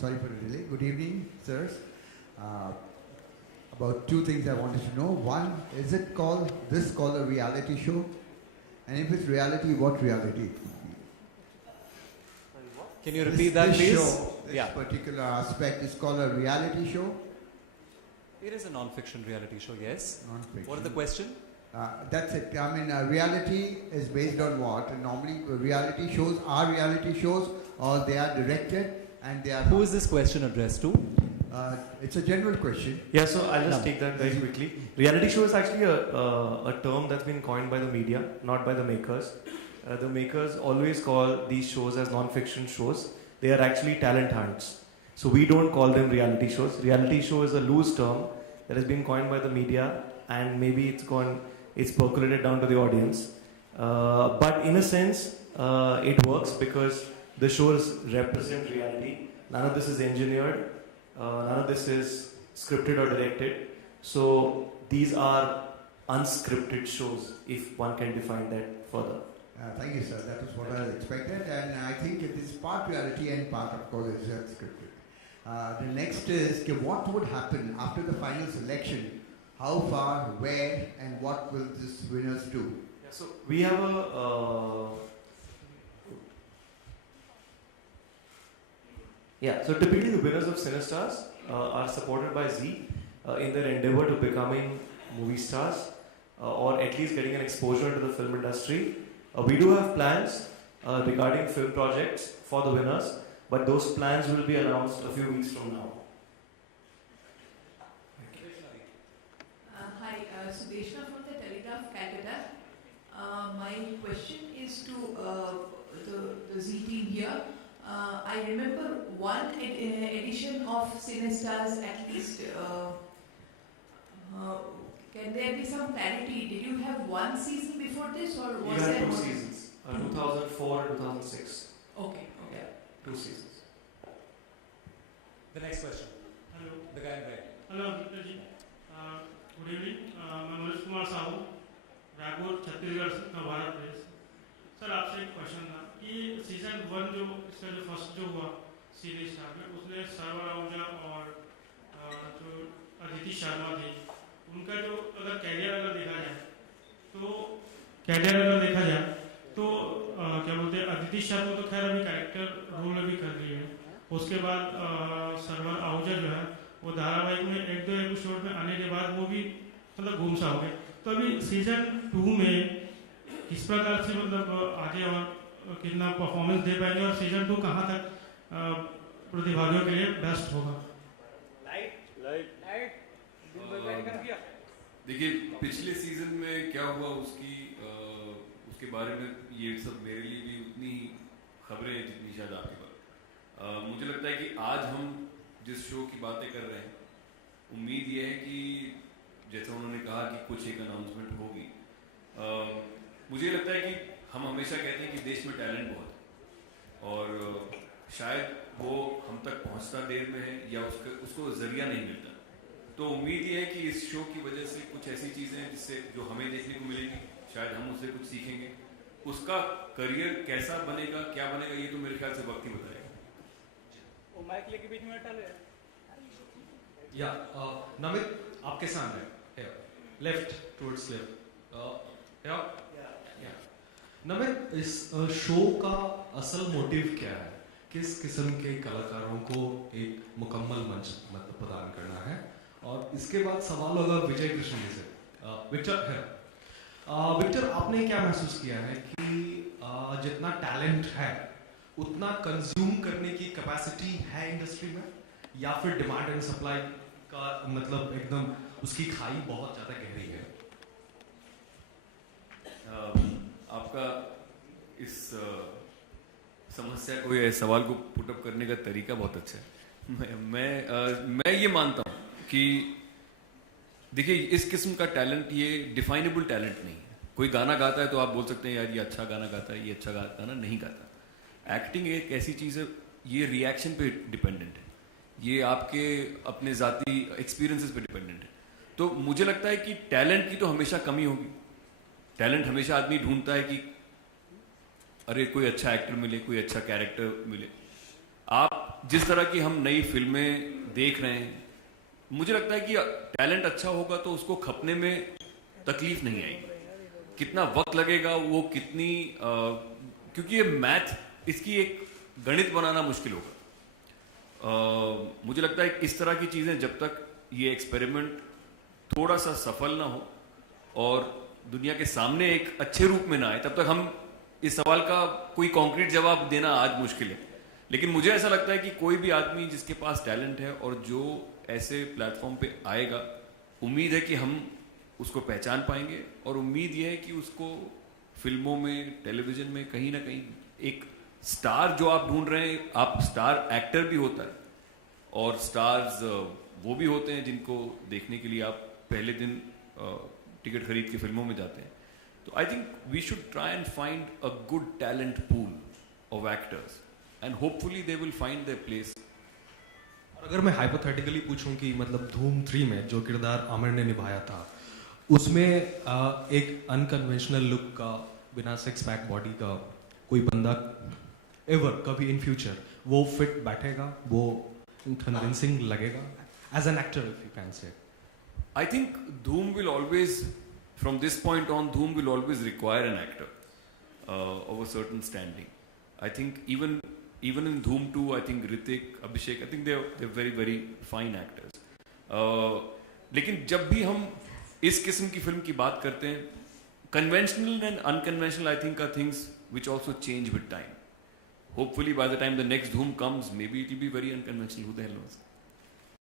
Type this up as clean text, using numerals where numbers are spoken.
Sorry for the delay. Good evening, sirs. About two things I wanted to know. One, is it called a reality show? And if it's reality, what reality? Can you repeat that, please? This particular aspect is called a reality show. It is a non-fiction reality show, yes. Non-fiction. What is the question? That's it. I mean, reality is based on what? And normally, reality shows are reality shows, or they are directed and they are. Who is this question addressed to? It's a general question. Yeah, so I'll just take that very quickly. Reality show is actually a term that's been coined by the media, not by the makers. The makers always call these shows as non-fiction shows. They are actually talent hunts. So we don't call them reality shows. Reality show is a loose term that has been coined by the media, and maybe it's percolated down to the audience. But in a sense, it works because the shows represent reality. None of this is engineered. None of this is scripted or directed. So these are unscripted shows, if one can define that further. Thank you, sir. That was what I expected, and I think it is part reality and part, of course, is unscripted. The next is, what would happen after the final selection? How far, where, and what will these winners do? Yeah, so we have a... so typically the winners of Cinestars are supported by Zee in their endeavor to becoming movie stars or at least getting an exposure to the film industry. We do have plans regarding film projects for the winners, but those plans will be announced a few weeks from now. Hi, Sudeshna from the Telegraph, Calcutta. My question is to the Zee team here. I remember one edition of Cinestars at least. Can there be some clarity? Did you have one season before this, or was We had there two seasons, 2004 and 2006. Okay. Yeah, 2 seasons. The next question. Hello. The guy in red. Hello, Victor ji. Good evening. मैं मनोज कुमार साहू, रायपुर, छत्तीसगढ़ का भारत देश. सर आपसे एक क्वेश्चन था कि सीजन 1 जो इसका जो फर्स्ट जो हुआ सीरीज स्टार में, उसमें सर्वर आहूजा और जो अदिति शर्मा थी, उनका जो अगर कैरियर देखा जाए तो क्या बोलते हैं, अदिति शर्मा तो खैर अभी कैरेक्टर रोल में भी कर रही है. उसके बाद सर्वर आहूजा जो है वो धारावाहिक में 1-2 एपिसोड में आने के बाद वो भी मतलब गुमसा हो गए. तो अभी सीजन 2 में किस प्रकार से मतलब आगे और कितना परफॉर्मेंस दे पाएंगे, और सीजन 2 कहाँ तक प्रतिभागियों के लिए बेस्ट होगा? देखिए, पिछले सीजन में क्या हुआ उसके बारे में ये सब मेरे लिए भी उतनी खबरें हैं जितनी शायद आपके पास. मुझे लगता है कि आज हम जिस शो की बातें कर रहे हैं, उम्मीद ये है कि जैसा उन्होंने कहा कि कुछ एक अनाउंसमेंट होगी. मुझे लगता है कि हम हमेशा कहते हैं कि देश में टैलेंट बहुत है और शायद वो हम तक पहुंचता देर में है या उसको जरिया नहीं मिलता. तो उम्मीद ये है कि इस शो की वजह से कुछ ऐसी चीज़ें हैं जिससे जो हमें देखने को मिलेंगी, शायद हम उससे कुछ सीखेंगे. उसका करियर कैसा बनेगा, क्या बनेगा, ये तो मेरे ख्याल से वक्त ही बताएगा. वो माइक लेके बीच में हटा ले. या नमित आपके सामने लेफ्ट टुवर्ड्स लेफ्ट. नमित, इस शो का असल मोटिव क्या है? किस किस्म के कलाकारों को एक मुकम्मल मंच मतलब प्रदान करना है? और इसके बाद सवाल होगा विजय कृष्ण जी से. विक्टर, आपने क्या महसूस किया है कि जितना टैलेंट है उतना कंज्यूम करने की कैपेसिटी है इंडस्ट्री में, या फिर डिमांड एंड सप्लाई का मतलब एकदम उसकी खाई बहुत ज़्यादा गहरी है? आपका इस समस्या को या सवाल को पुटअप करने का तरीका बहुत अच्छा है. मैं ये मानता हूँ कि देखिए, इस किस्म का टैलेंट ये डिफाइनेबल टैलेंट नहीं है. कोई गाना गाता है तो आप बोल सकते हैं यार ये अच्छा गाना गाता है, ये अच्छा गाना नहीं गाता. एक्टिंग एक ऐसी चीज़ है, ये रिएक्शन पे डिपेंडेंट है, ये आपके अपने ज़ाती एक्सपीरियंसेस पे डिपेंडेंट है. तो मुझे लगता है कि टैलेंट की तो हमेशा कमी होगी. टैलेंट हमेशा आदमी ढूंढता है कि अरे कोई अच्छा एक्टर मिले, कोई अच्छा कैरेक्टर मिले. आप जिस तरह की हम नई फिल्में देख रहे हैं, मुझे लगता है कि टैलेंट अच्छा होगा तो उसको खपने में तकलीफ नहीं आएगी। कितना वक्त लगेगा, वो कितनी क्योंकि ये मैथ, इसकी एक गणित बनाना मुश्किल होगा। मुझे लगता है इस तरह की चीज़ें जब तक ये एक्सपेरिमेंट थोड़ा सा सफल ना हो और दुनिया के सामने एक अच्छे रूप में ना आए, तब तक हम इस सवाल का कोई कॉन्क्रीट जवाब देना आज मुश्किल है। लेकिन मुझे ऐसा लगता है कि कोई भी आदमी जिसके पास टैलेंट है और जो ऐसे प्लेटफॉर्म पे आएगा, उम्मीद है कि हम उसको पहचान पाएंगे और उम्मीद यह है कि उसको फिल्मों में, टेलीविजन में कहीं ना कहीं एक स्टार जो आप ढूंढ रहे हैं, आप स्टार एक्टर भी होता है और स्टार्स वो भी होते हैं जिनको देखने के लिए आप पहले दिन टिकट खरीद के फिल्मों में जाते हैं। तो I think we should try and find a good talent pool of actors and hopefully they will find their place. और अगर मैं हाइपोथेटिकली पूछूं कि मतलब धूम 3 में जो किरदार आमिर ने निभाया था, उसमें एक अनकन्वेंशनल लुक का, बिना सिक्स पैक बॉडी का कोई बंदा एवर कभी इन फ्यूचर वो फिट बैठेगा, वो कन्विंसिंग लगेगा as an actor, if you can say? I think Dhoom will always, from this point on, Dhoom will always require an actor of a certain standing. I think even in Dhoom 2, I think Hrithik, Abhishek, I think they're very very fine actors. लेकिन जब भी हम इस किस्म की फिल्म की बात करते हैं, conventional and unconventional, I think are things which also change with time. Hopefully by the time the next Dhoom comes, maybe it will be very unconventional. Who the hell knows?